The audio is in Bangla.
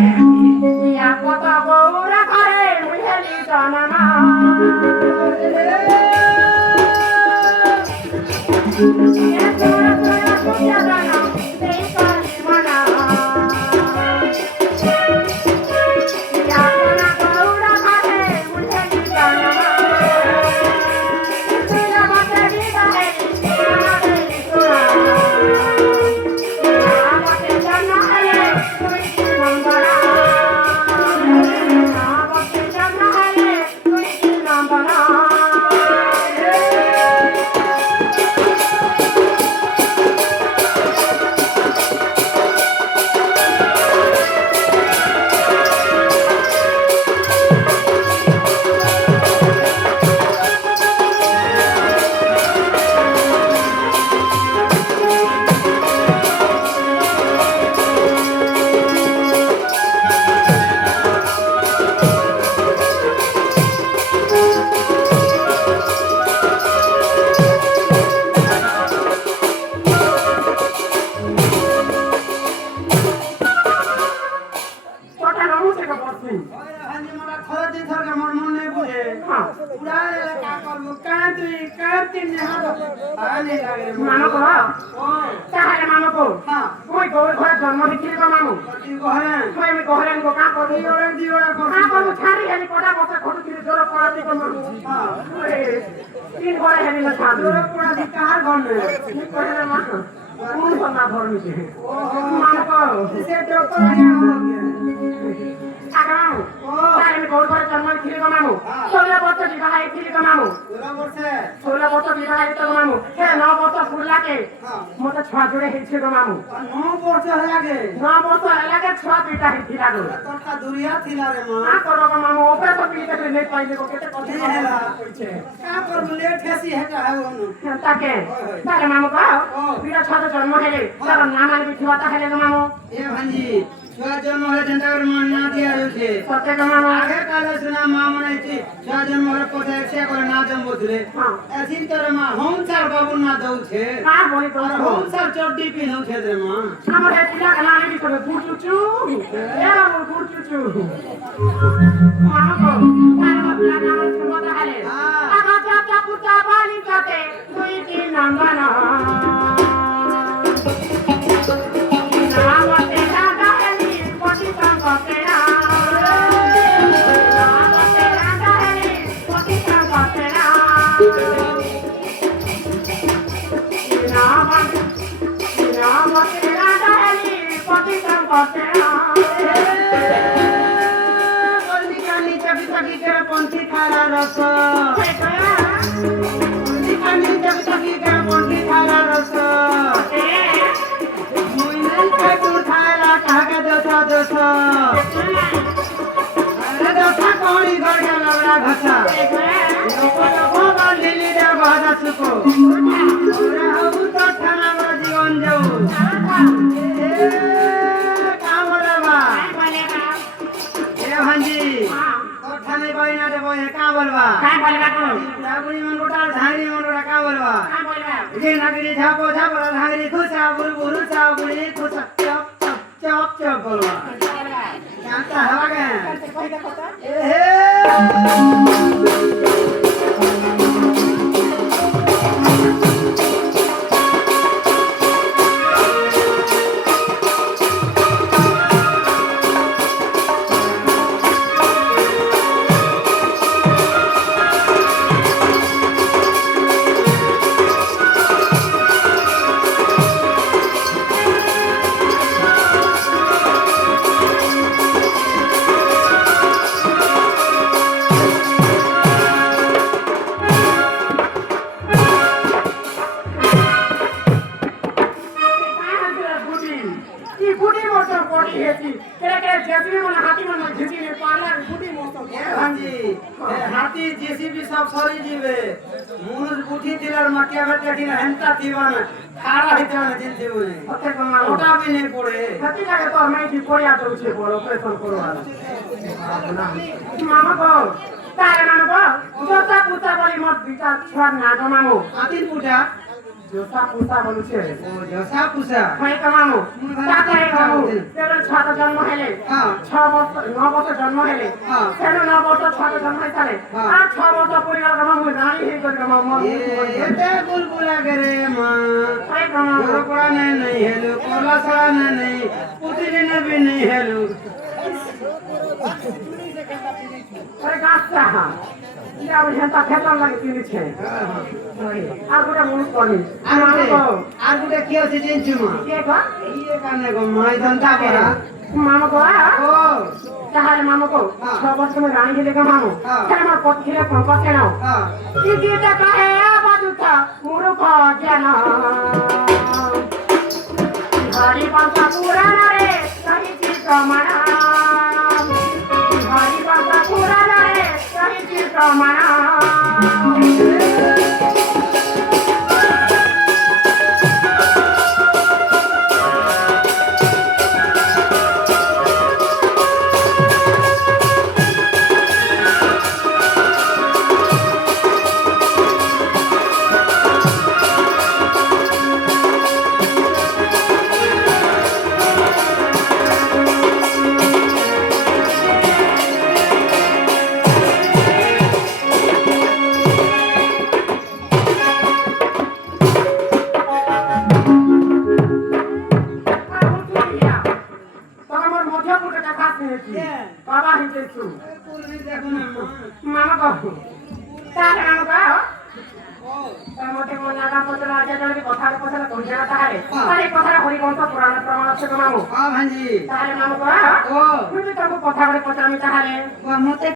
ইয়া কত গৌরা ঘরে উহেলি জনমা এ তোরা তোরা কুয়া জানা সেই কালি মনা ইয়া কত গৌরা ঘরে উহেলি জনমা তুই আমাকে বিদায় আমাকে তোরা আমাকে জানালে তুই কি নম্বরা আমাকে জানালে তুই কি নম্বরা মতো ছয় জোড়ে হেঁটে গো মামু 9 বছর লাগে 9 বছর লাগে 6 পিটা হেঁটে লাগো তোরটা দুরিয়া থিলা রে মা না করো গো মামু ওপরে তো পিটা তে নেই পাইলে গো কেতে কথা হেলা কইছে কা করব লেট হেসি হেটা হাওনো তাকে তারে মামু গাও পিটা ছয় জন্ম হেলে তার নাম আনবি থিওতা হেলে গো মামু এ ভাঞ্জি ছয় জন্ম হলে জেন্দার মান না দিয়া হইছে সতে গো মামু আগে কালে শুনা মা মনাইছি ছয় জন্ম হলে পথে একসে করে না জন্মছিলে এসিন তোর মা হোমচার বাবু না দউছে কা বলি তো হোমচার চড্ডি পিনউছে রে মা আমার এতিলা গলা আনি করে বুচুচু এ বাবু বুচুচু মামু তার মতলা নাম সুমতা হালে আগা চাটা পুতা বালি কাতে তুই কি নাম বানা मामा को तारे मामा को जोता पूजा बोली मत बिचार छोड़ ना गो मामू आती पूजा जोसा पूसा बोलुछे ও জসা পুষা হয় তো মামু তাকে মামু তেরে ছোট জন্ম হেলে 6 বছর 9 বছর জন্ম হেলে সেটা 9 বছর ছোট জন্ম হইতালে আর 6 বছর পরিবার মামু রানী হই গল মামু এতে বুলবুলা গরে মা হয় তো মামু পড়া নাই হেলু পড়া ছড়া নাই পুতিলি নবী নাই হেলু আরে গাছটা ইয়া আমি হেতা খেতাম লাগে কিনেছে আর গোটা মনে করি আর গুটা কি আছে জানছু মা কে গো এই কানে গো ময়দান তা পড়া মামু গো ও তাহলে মামু গো 6 বছর তুমি রানী হলে গো মামু তাহলে আমার পথ ছিল কোন পথে নাও কি দিটা কাহে বাজুতা মুরুখ জান হরি বাংলা পুরাণ রে সাহিত্য প্রমাণ হরি বাংলা পুরাণ রে সাহিত্য প্রমাণ বাবা হিতেছু পুরবি দেখো না মামা বাবু তাহলে মামা তার মধ্যে মনে আগা পত্র আজ জনকে কথার কথা কই না তাহলে আরে কথা হরিবংশ পুরাণ প্রমাণ আছে মামু ভাঞ্জি তাহলে মামা ও তুমি তো কথা বলে কথা আমি তাহলে মতে